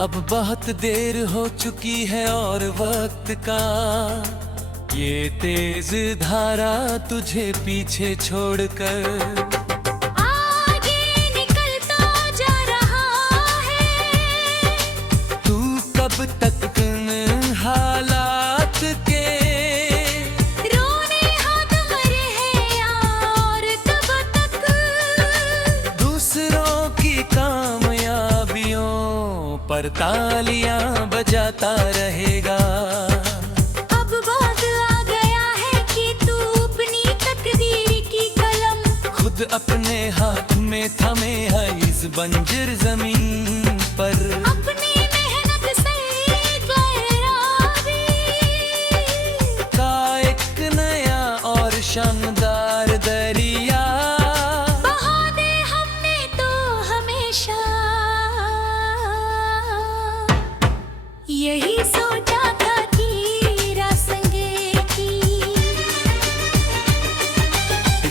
अब बहुत देर हो चुकी है और वक्त का ये तेज धारा तुझे पीछे छोड़कर आगे निकलता जा रहा है। तू कब तक इन हालात के रोने हाथ मरे हैं और तब तक दूसरों की कामयाबियों पर तालियां बजाता रहेगा। अब वक्त आ गया है कि तू अपनी तकदीर की कलम खुद अपने हाथ में थमे है इस बंजर जमीन पर। अपनी मेहनत से गहरावी का एक नया और शानदार दरिया बहा दे हमने तो हमेशा यही सोचा था तेरा संगे की।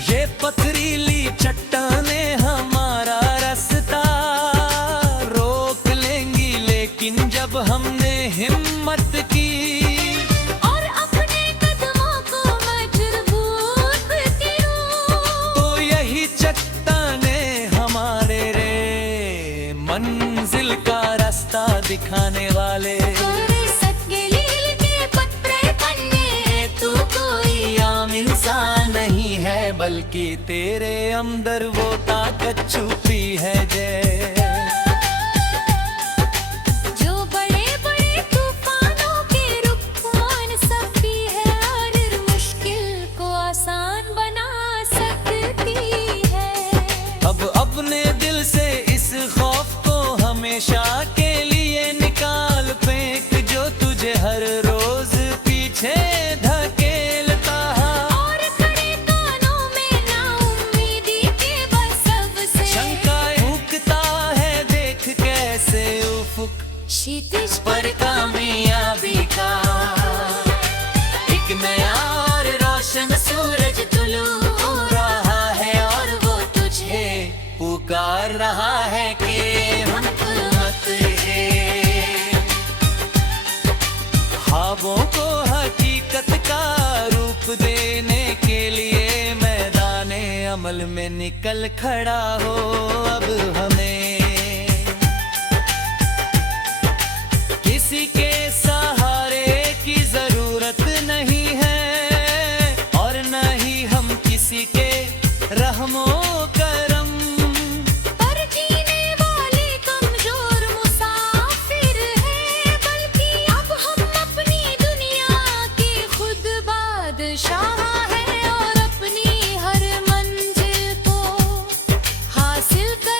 ये पथरीली चट्टाने हमारा रास्ता रोक लेंगी, लेकिन जब हमने हिम्मत की और अपने कदमों को मजबूत किया तो यही चट्टाने हमारे रे मंजिल का रास्ता दिखाने वाले। तू कोई आम इंसान नहीं है बल्कि तेरे अंदर वो ताकत छुपी है जो बड़े बड़े तूफानों के रुख मान सकती है और मुश्किल को आसान बना सकती है। अब अपने दिल से इस खौफ को हमेशा के लिए निकाल फेंक जो तुझे हर रोज पीछे धकेलता है। और खड़े कानों में नाउम्मीदी के बस सबसे शंकाएं फूंकता है देख कैसे उफुक क्षितिज पर कामयाबी का एक नया और रोशन सूरज तुलू हो रहा है और वो तुझे पुकार रहा है कि हमको मत है। ख्वाबों को हकीकत का रूप देने के लिए मैदाने अमल में निकल खड़ा हो अब हमें। किसी के सहारे की जरूरत नहीं है और न ही हम किसी के रहमो करम पर जीने वाले कमजोर मुसाफिर हैं, बल्कि अब हम अपनी दुनिया के खुद बादशाह हैं और अपनी हर मंजिल को हासिल कर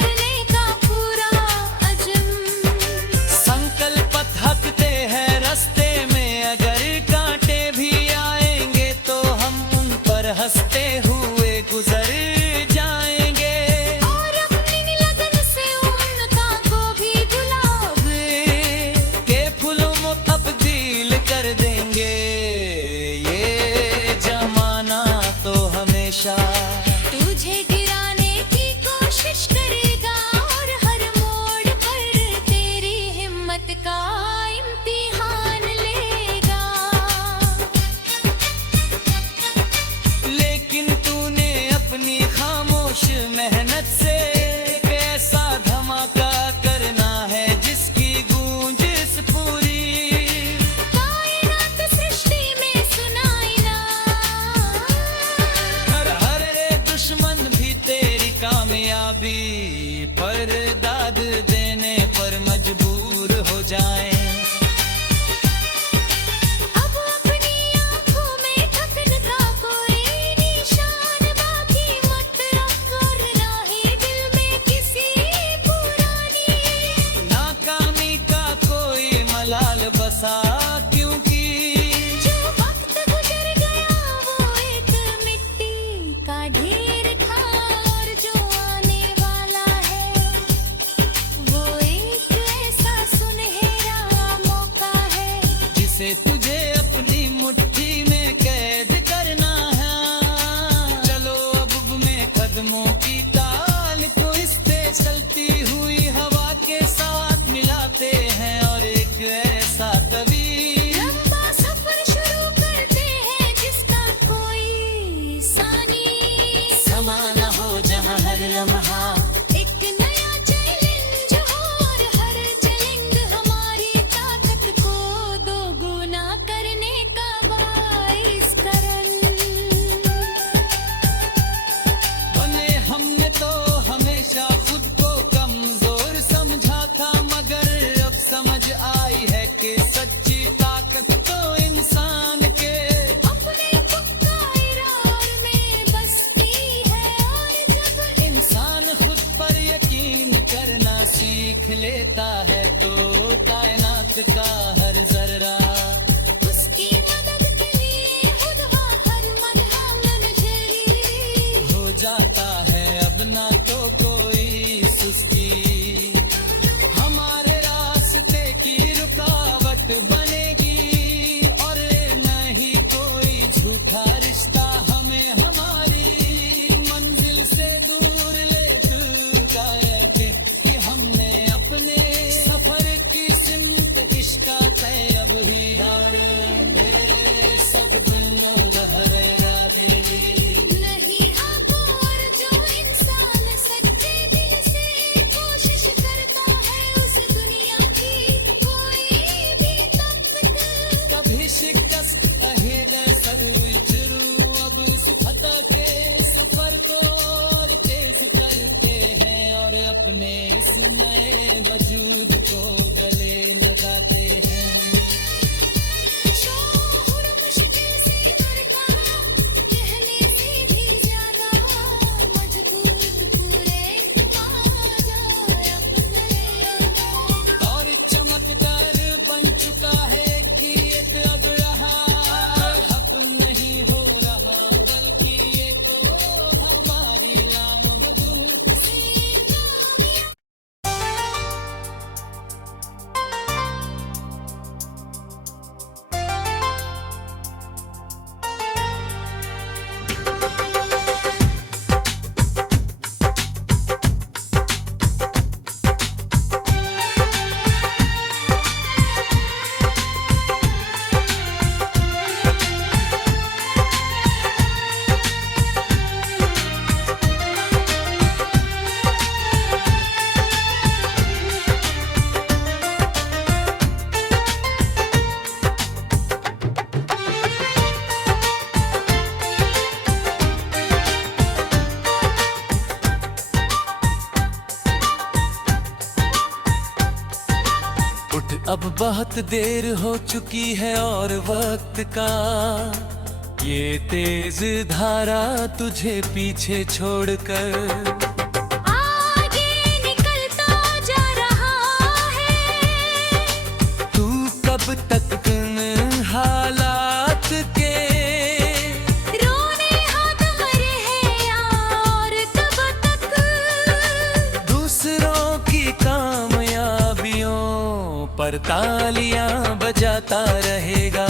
देख लेता है तो कायनात का हर जर्रा। उसकी मदद के लिए खुदा हर मरहम झेली। हो जाता है अब ना तो कोई सुस्ती, हमारे रास्ते की रुकावट बनेगी। और नहीं कोई झूठा रिश्ता हमें हमारी मंजिल से दूर ले चुका है कि हमने अपने सफर की सिमत इश्का तय अब ही। और मेरे सब दिनों बहरेगा दिली। नहीं हाँ और जो इंसान सच्चे दिल से कोशिश करता है उस दुनिया की कोई भी ताकत कभी शिकस्त अहिल सर शुरू। अब इस फतह के सफर को और तेज करते हैं और अपने इस नए वजूद को गले लगाते हैं। शोहर मुश्किल से लड़का पहले से भी ज्यादा मजबूत पूरे इत्मीनान अपने। और चमकदार बन चुका है कि एक अब रहा हक नहीं हो रहा, बल्कि ये तो हमारी लामबदूत उठ, अब बहुत देर हो चुकी है और वक्त का ये तेज धारा तुझे पीछे छोड़कर आगे निकलता जा रहा है। तू कब तक इन हालात के रोने हाथ मरे हैं और तब तक दूसरों की कामयाबियों पर तालियां बजाता रहेगा।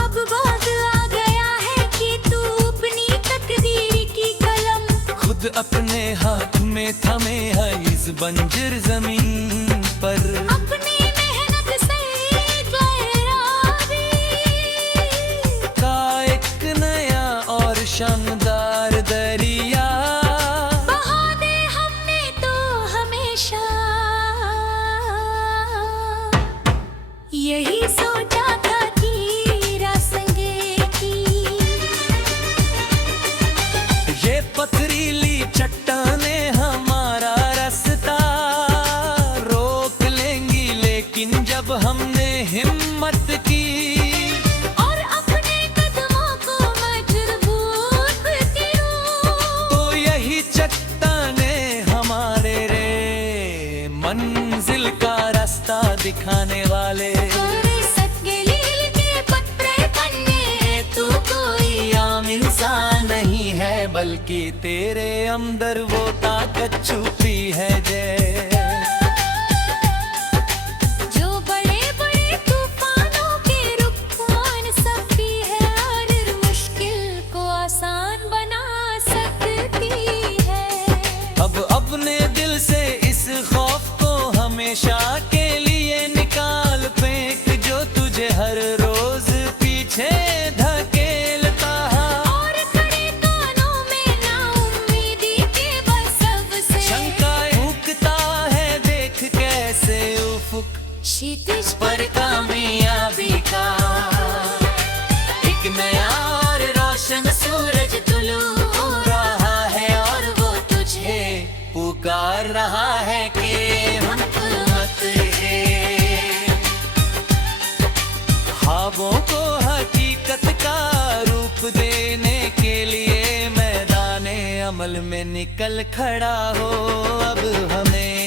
अब वक्त आ गया है कि तू अपनी तकदीर की कलम खुद अपने हाथ में थमे है इस बंजर जमीन पर। अपनी मेहनत से गहरावी का एक नया और शानदार दरिया बहा दे हमने तो हमेशा यही सोचा था कि रासंगे की ये पथरीली चट्टाने हमारा रास्ता रोक लेंगी, लेकिन जब हमने हिम्मत की और अपने कदमों को मजबूत किया तो यही चट्टाने हमारे रे मंजिल का रास्ता दिखाने वाले। तेरे सतगलील के पत्रे पन्ने तू कोई आम इंसान नहीं है, बल्कि तेरे अंदर वो ताकत छुपी है जो बड़े बड़े तूफानों के रुखान सकती है और मुश्किल को आसान बना सकती है। अब अपने दिल से इस खौफ को हमेशा के लिए निकाल फेंक जो तुझे हर रोज पीछे धकेलता है। और खड़े कानों में नाउम्मीदी के बस सबसे शंकाएं फूकता है देख कैसे उफुक क्षितिज पर कामयाबी का एक नया और रोशन सूरज तुलू हो रहा है और वो तुझे पुकार रहा है कि हम मत ख्वाबों को हकीकत का रूप देने के लिए मैदाने अमल में निकल खड़ा हो अब हमें।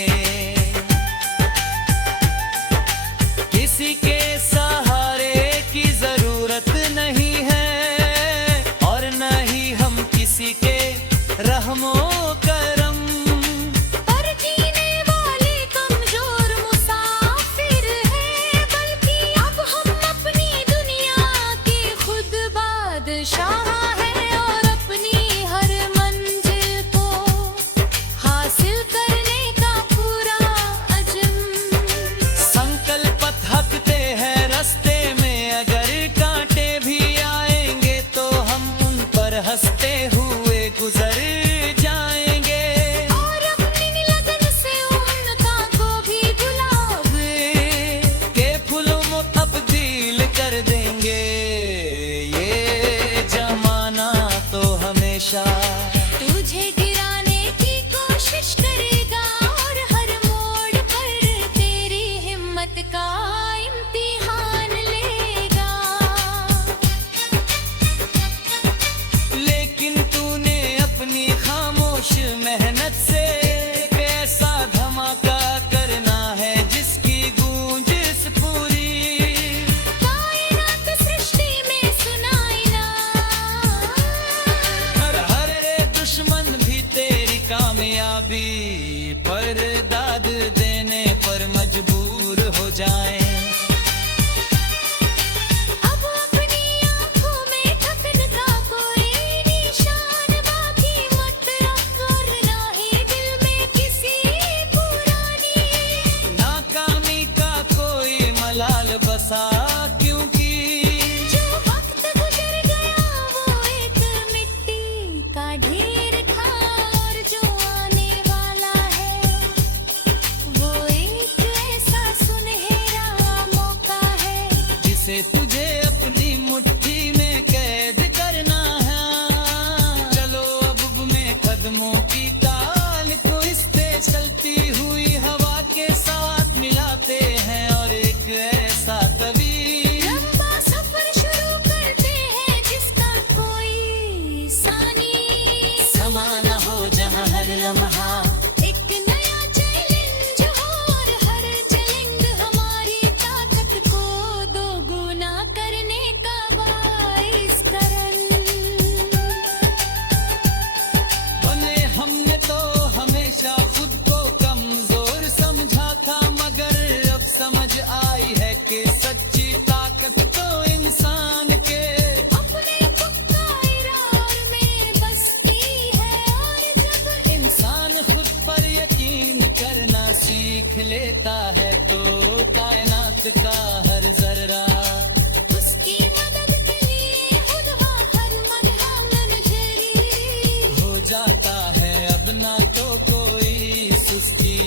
देख लेता है तो कायनात का हर जर्रा। उसकी मदद के लिए खुदा हर मरहला नजरी हो जाता है अब ना तो कोई सुस्ती,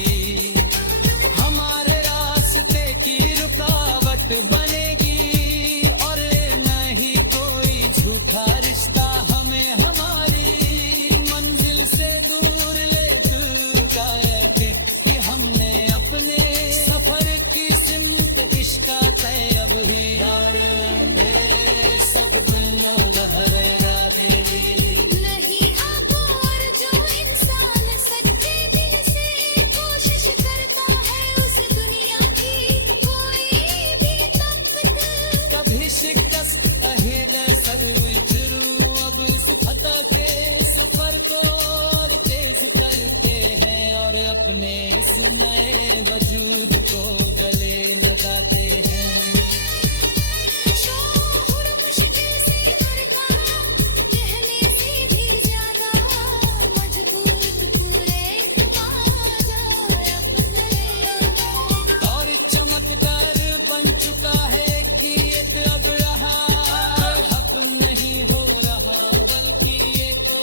हमारे रास्ते की रुकावट बनेगी और नहीं कोई झूठा रिश्ता हमें हमारी मंजिल से दूर ले चुका है कि हमने अपने सफर की सिमत इश्का तय अब ही सब दुनिया बहरेगा देवी। नहीं हाँ और जो इंसान सच्चे दिल से कोशिश करता है उस दुनिया की कोई भी ताकत कभी शिकस्त अहिल सर विचरू। अब इस फतह के सफर को और तेज करते हैं और अपने इस नए वजूद को गले लगाते हैं। शोहर मुश्किल से और कहा कहने से भी ज्यादा मजबूत पूरे इत्मीनान अपने और चमकदार बन चुका है कि ये अब रहा हक नहीं हो रहा बल्कि ये तो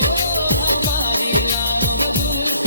हमारी नामबदूत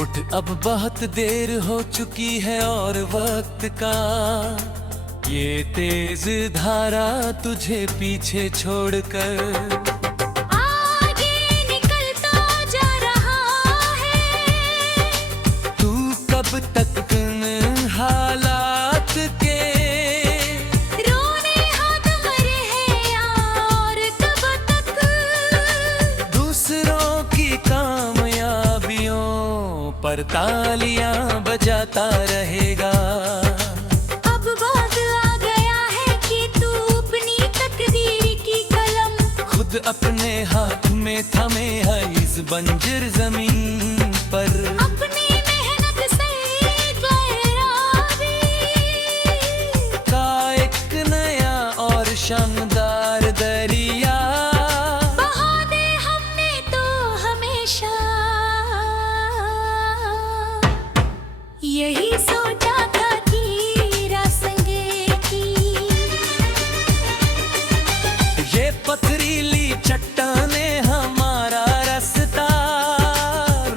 उठ अब बहुत देर हो चुकी है और वक्त का ये तेज धारा तुझे पीछे छोड़कर आगे निकलता जा रहा है। तू कब तक इन हालात के रोने हाथ मरे हैं और तब तक दूसरों की कामयाबियों पर तालियां बजाता रहेगा। अब वक्त आ गया है कि तू अपनी तकदीर की कलम खुद अपने हाथ में थमे है इस बंजर जमीन पर। अपनी मेहनत से गहरावी का एक नया और शानदार दरिया बहा दे हमने तो हमेशा यही सोचा था तेरा संगे की ये पथरीली चट्टाने हमारा रास्ता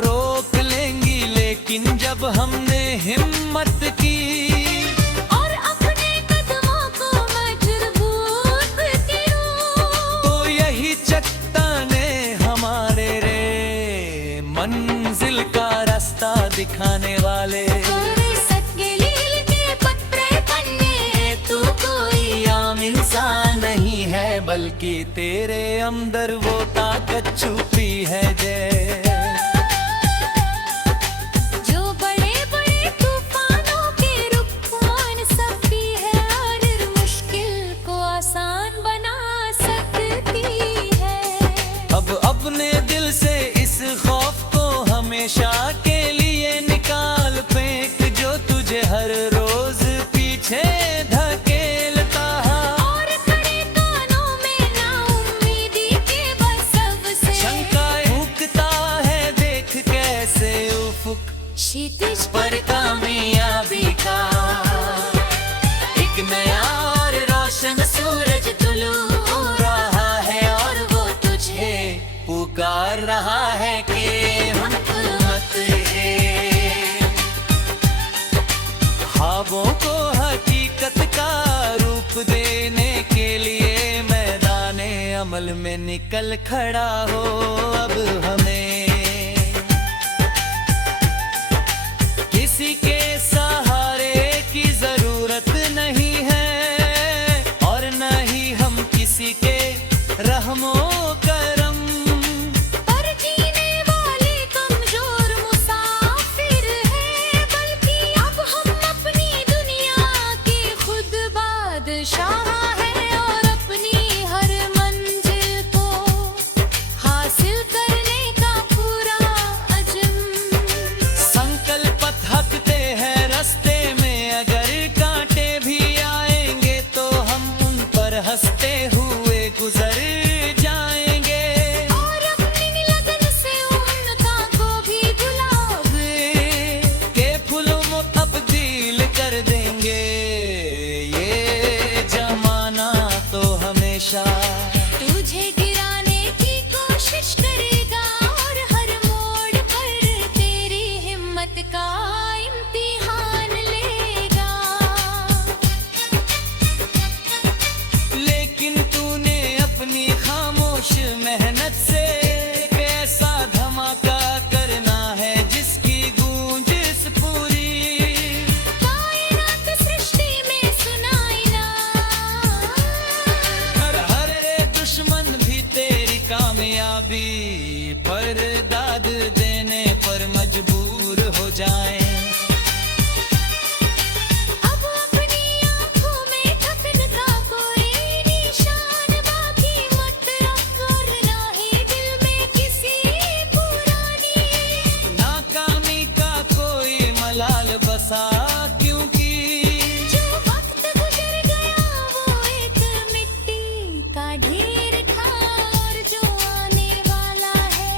रोक लेंगी, लेकिन जब हमने हिम्मत की और अपने कदमों को मजबूत करूं तो यही चट्टाने हमारे रे मंजिल का रास्ता दिखाने वाले। तेरे सतगलील के पत्रे पन्ने तू कोई आम इंसान नहीं है बल्कि तेरे अंदर वो ताकत छुपी है जय जो बड़े बड़े तूफानों के रुख कौन सकती है और मुश्किल को आसान बना सकती है। अब अपने दिल से इस खौफ को हमेशा के लिए निकाल फेंक जो तुझे हर रोज पीछे धकेलता है। और खड़े कानों में नाउम्मीदी के बस सबसे शंकाएं भूखता है देख कैसे उफुक क्षितिज पर कामयाबी का एक नया और रोशन सूरज तुलू हो रहा है और वो तुझे पुकार रहा है कि हम मत ख्वाबों को हकीकत का रूप देने के लिए मैदाने अमल में निकल खड़ा हो अब हमें। पर दाद देने पर मजबूर हो जाएं। अब अपनी आंखों में थकन का कोई निशान बाकी मत रख और ना ही दिल में किसी पुरानी नाकामी का कोई मलाल बसा, क्योंकि जो वक्त गुजर गया वो एक मिट्टी का ढेर था और जो आने वाला है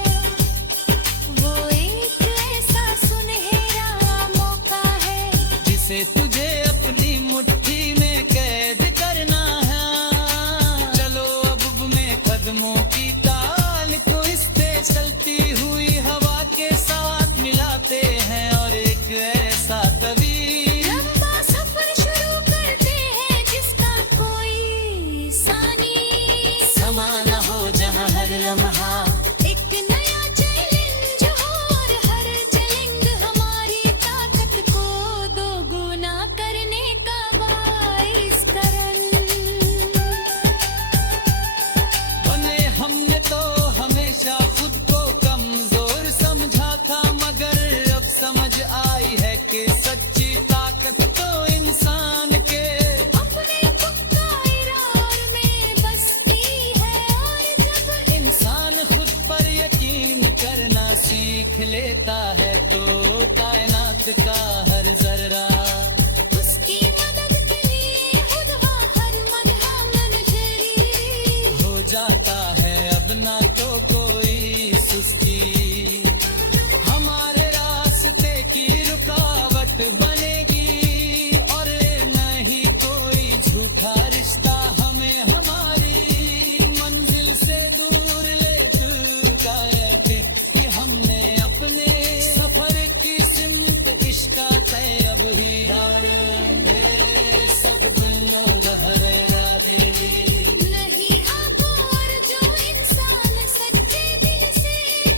वो एक ऐसा सुनहरा मौका है जिसे तुझे अपनी मुट्ठी में कैद करना है। चलो अब में कदमों की ताल को इस तेज चलती हुई हवा के साथ मिलाते हैं और एक ऐसा तवील लंबा सफर शुरू करते हैं जिसका कोई सानी समा न हो जहाँ हर लम्हा एक नया चैलेंज हो और हर चैलेंज हमारी ताकत को दोगुना करने का बाइस करन बने। हमने तो हमेशा खुद को कमजोर समझा था, मगर अब समझ आई है कि सच्ची ताकत तो इंसान के अपने पक्का इरार में बसती है और जब इंसान खुद पर यकीन करना सीख लेता है तो कायनात का हर जर्रा उसकी मदद के लिए खुद हर मरहम नजरी हो जाता है। अब ना तो कोई सुस्ती हमारे रास्ते की रुकावट बनेगी और न ही कोई झूठा रिश्ता हमें हमारी मंजिल से दूर ले चुकाए कि हमने अपने सफर की सिमत इश्क तय अब ही सब दिनों गहरा दिली नहीं हाको और जो इंसान सच्चे दिल से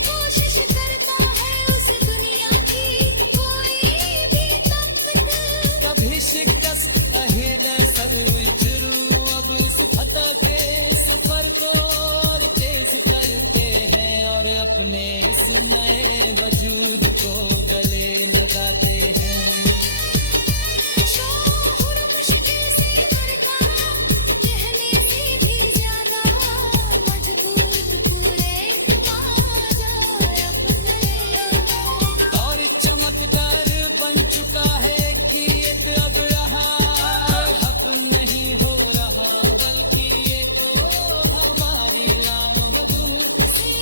कोशिश करता है उस दुनिया की कोई भी ताकत कभी शिकस्त अहिद सर शुरू अब इस फतह के सफर को और तेज करते हैं और अपने इस नए वजूद को गले लगाते हैं। शोहर मुश्किल से बढ़ता पहले से भी ज्यादा मजबूत पूरे इत्मीनान अपने और चमत्कार बन चुका है कि ये तो अब यहाँ हक नहीं हो रहा बल्कि ये तो हमारी लामबदूत से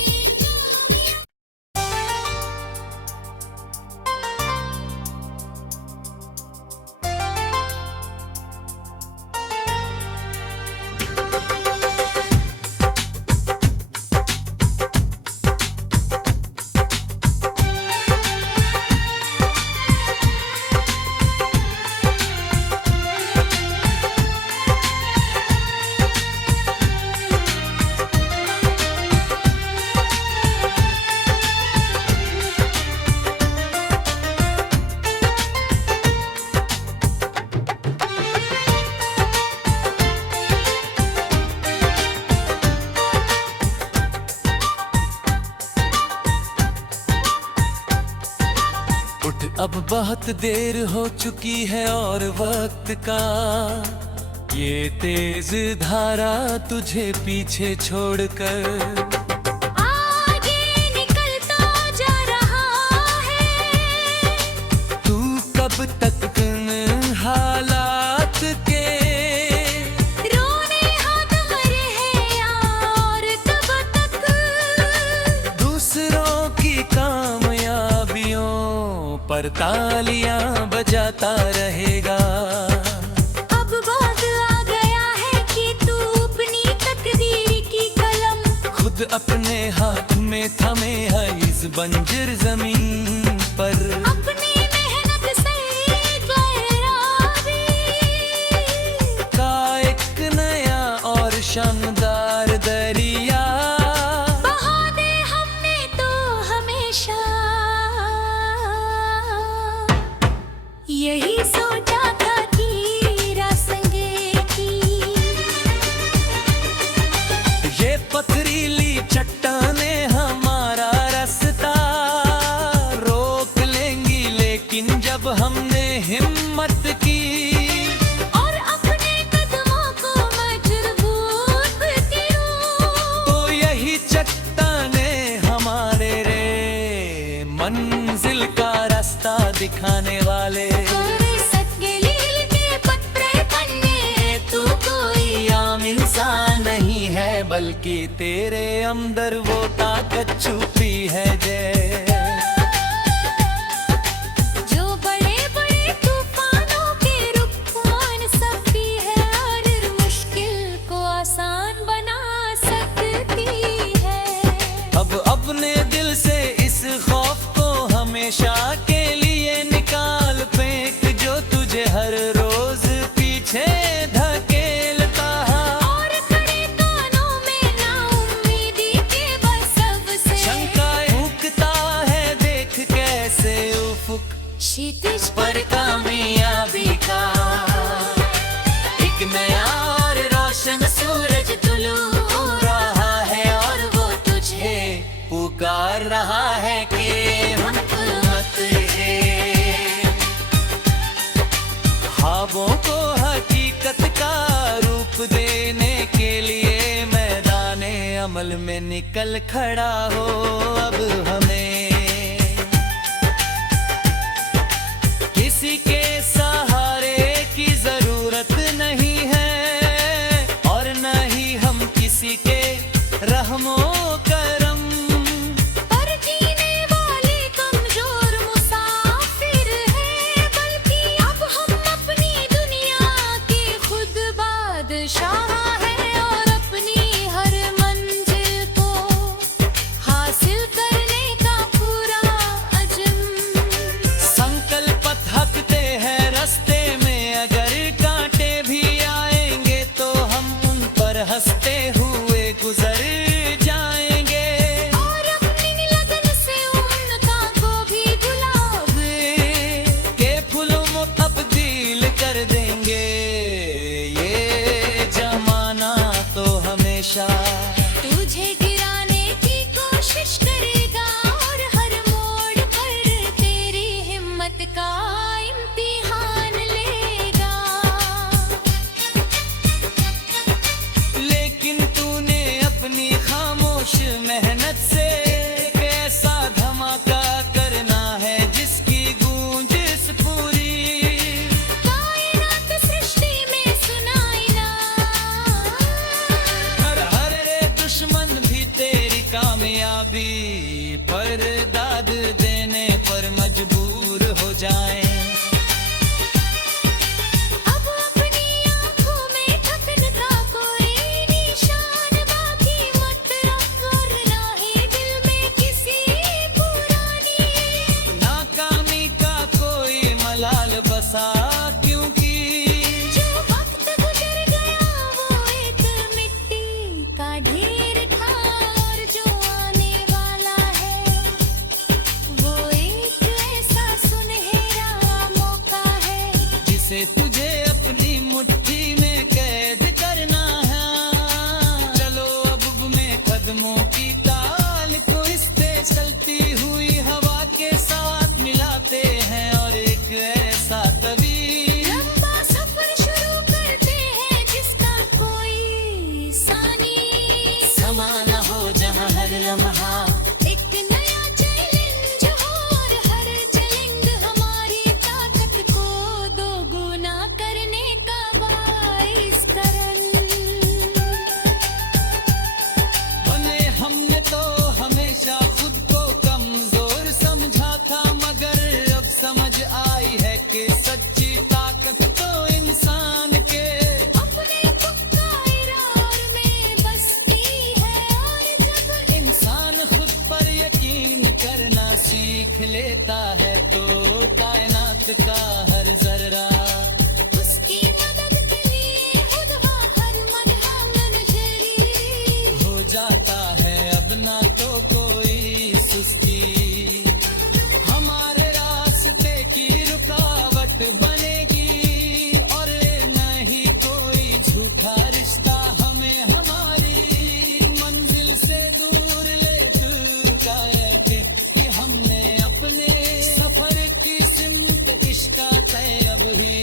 अब बहुत देर हो चुकी है और वक्त का ये तेज धारा तुझे पीछे छोड़कर आगे निकलता जा रहा है। तू कब तक इन हालात के रोने हाथ मरे हैं और तब तक दूसरों की कामयाबियों पर तालियां बजाता रहेगा। अब वक्त आ गया है कि तू अपनी तकदीर की कलम खुद अपने हाथ में थमे है इस बंजर जमीन पर अपनी मेहनत से गहराई का एक नया और शानदार दरिया बहा दे हमने तो हमेशा यही सोचा था कि रासंगे की ये पथरीली चट्टाने हमारा मंजिल का रास्ता दिखाने वाले। तू कोई आम इंसान नहीं है, बल्कि तेरे अंदर वो ताकत छुपी है जो बड़े बड़े तूफानों के रुख सकती है और मुश्किल को आसान बना सकती है। अब अपने दिल से इस खौफ को हमेशा के लिए निकाल फेंक, जो तुझे हर रोज पीछे धकेलता है। और खड़े कानों में नाउम्मीदी के बस सबसे शंकाएं फूंकता है, देख कैसे उफुक क्षितिज पर कामयाबी का एक नया और रोशन सूरज तुलू हो रहा है, और वो तुझे पुकार रहा है कि हिम्मत है। ख्वाबों को हकीकत का रूप देने के लिए मैदाने अमल में निकल खड़ा हो अब हमें। किसी के सहारे की जरूरत नहीं है, और न ही हम किसी के रहमो करम। पर जीने वाले कमजोर मुसाफिर हैं, बल्कि अब हम अपनी दुनिया के खुद बादशाह हैं, और अपनी हर मंजिल को हासिल करने का पूरा अज़्म। संकल्प थकते हैं रास्ते में, अगर कांटे भी आएंगे तो हम उन पर हंसते हुए गुजर जाएंगे। और अपनी लगन से उनका को भी गुलाब के फूलों में तब्दील कर देंगे। ये जमाना तो हमेशा तुझे गिराने की कोशिश करेगा, और हर मोड़ पर तेरी हिम्मत का इम्तिहान लेगा। लेकिन तूने अपनी खामोश मेहनत से एक ऐसा धमाका करना है जिसकी गूंज इस पूरी कायनात सृष्टि में सुनाई ना। हर दुश्मन भी तेरी कामयाबी पर दाद देने पर मजबूर हो जाए। अब अपनी आँखों में थकन का कोई निशान बाकी मत रख, और ना ही दिल में किसी पुरानी नाकामी का कोई मलाल बसा, क्योंकि जो वक्त गुजर गया वो एक मिट्टी का ढेर था, और जो आने वाला है वो एक ऐसा सुनहरा मौका है। जिसे तुझे अपनी मुट्ठी में कैद करना है। चलो अब में कदमों की ताल को इस तेज चलती हुई हवा के साथ मिलाते हैं, और एक ऐसा तवील लंबा सफर शुरू करते हैं जिसका कोई सानी समा न हो, जहाँ हर लम्हा एक नया चैलेंज हो, और हर चैलेंज हमारी ताकत को दोगुना करने का बाइस करन। बने हमने तो हमेशा खुद को कमजोर समझा था, मगर अब समझ आई है कि सच्ची ताकत तो इंसान के अपने पुख्ता इरादों में बसती है, और जब इंसान खुद पर यकीन करना सीख लेता है तो कायनात का हर जर्रा उसकी मदद के लिए खुद हर मरहम नजरी हो जाता है। अब ना तो कोई सुस्ती हमारे रास्ते की रुकावट बनेगी, और न ही कोई झूठा रिश्ता हमें हमारी मंजिल से दूर ले चुका है कि हमने अपने सफर की सिमत इश्क तय अब ही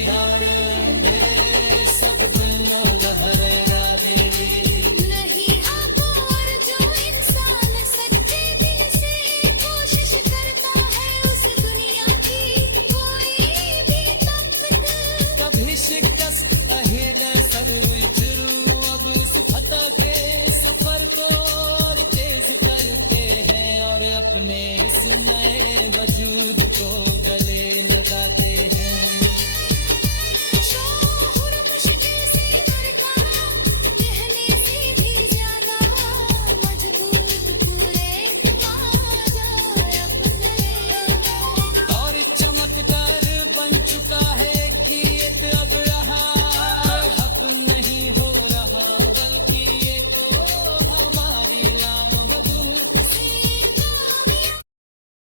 अपने इस नए वजूद को गले लगाते हैं।